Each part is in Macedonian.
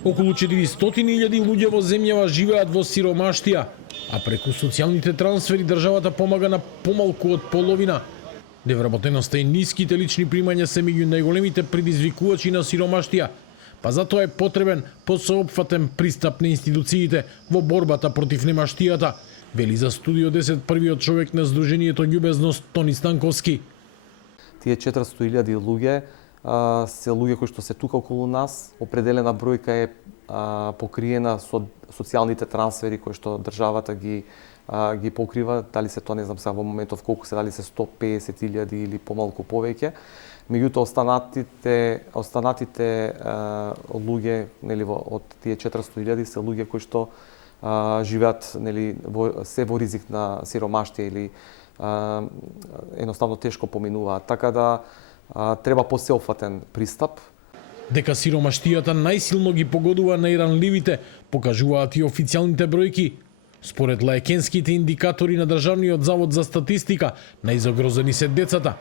Околу 400.000 луѓе во земјава живеат во сиромаштија, а преку социјалните трансфери државата помага на помалку од половина. Невработеноста и ниските лични примања се меѓу најголемите предизвикувачи на сиромаштија, па затоа е потребен посеопфатен пристап на институциите во борбата против немаштијата, вели за Студио 10 првиот човек на Сдруженијето Љубезност Тони Станковски. Тие 400.000 луѓе се луѓе кои што се тука околу нас, определена бројка е покриена со социјалните трансфери кои што државата ги покрива, дали се тоа не знам сега во моментов колку се, дали се 150.000 или помалку повеќе. Меѓутоа останатите луѓе, нели, од тие 400.000 се луѓе кои што живеат, нели, се во ризик на сиромаштија или едноставно тешко поминуваат. Така да треба посеопфатен пристап. Дека сиромаштијата најсилно ги погодува најранливите, покажуваат и официјалните бројки. Според лаекенските индикатори на Државниот завод за статистика, најзагрозени се децата.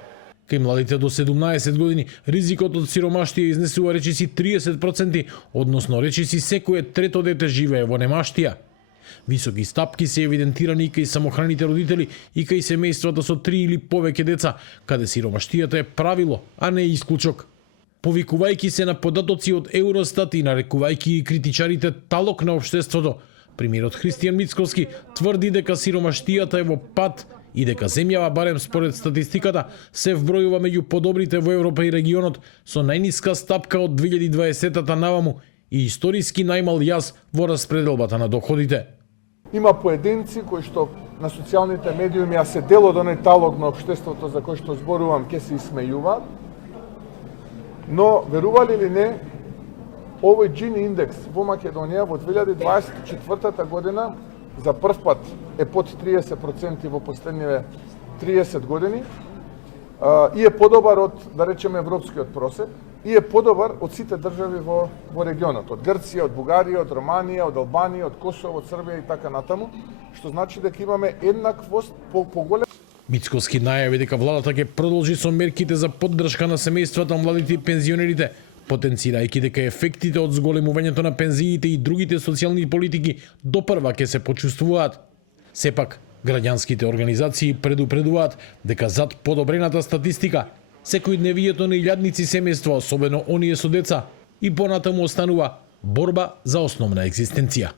Кај младите до 17 години ризикот од сиромаштија изнесува речиси 30%, односно речиси секое трето дете живее во немаштија. Високи стапки се евидентирани и кај самохраните родители и кај семејствата со 3 или повеќе деца, каде сиромаштијата е правило, а не исклучок. Повикувајќи се на податоци од Евростат и нарекувајќи и критичарите талок на општеството, премиерот Христијан Мицковски тврди дека сиромаштијата е во пад и дека земјава, барем според статистиката, се вбројува меѓу подобрите во Европа и регионот, со најниска стапка од 2020-та наваму и историски најмал јаз во распределбата на доходите. Има поединци кои што на социјалните медиуми, а се дел од оној талог на општеството за кој што зборувам, ќе се исмејуваат, но верували или не, овој Джини индекс во Македонија во 2024 година за прв пат е под 30% во последниве 30 години и е подобар од, да речеме, европскиот просек и е подобар од сите држави во регионот, од Грција, од Бугарија, од Романија, од Албанија, од Косово, од Србија и така натаму, што значи дека имаме еднаквост поголема. Мицковски најави дека владата ќе продолжи со мерките за поддршка на семејствата, младите и пензионерите, потенцирајќи дека ефектите од зголемувањето на пензиите и другите социјални политики допрва ќе се почувствуваат. Сепак, граѓанските организации предупредуваат дека зад подобрената статистика, секојдневието на илјадници семејства, особено оние со деца, и понатаму останува борба за основна екзистенција.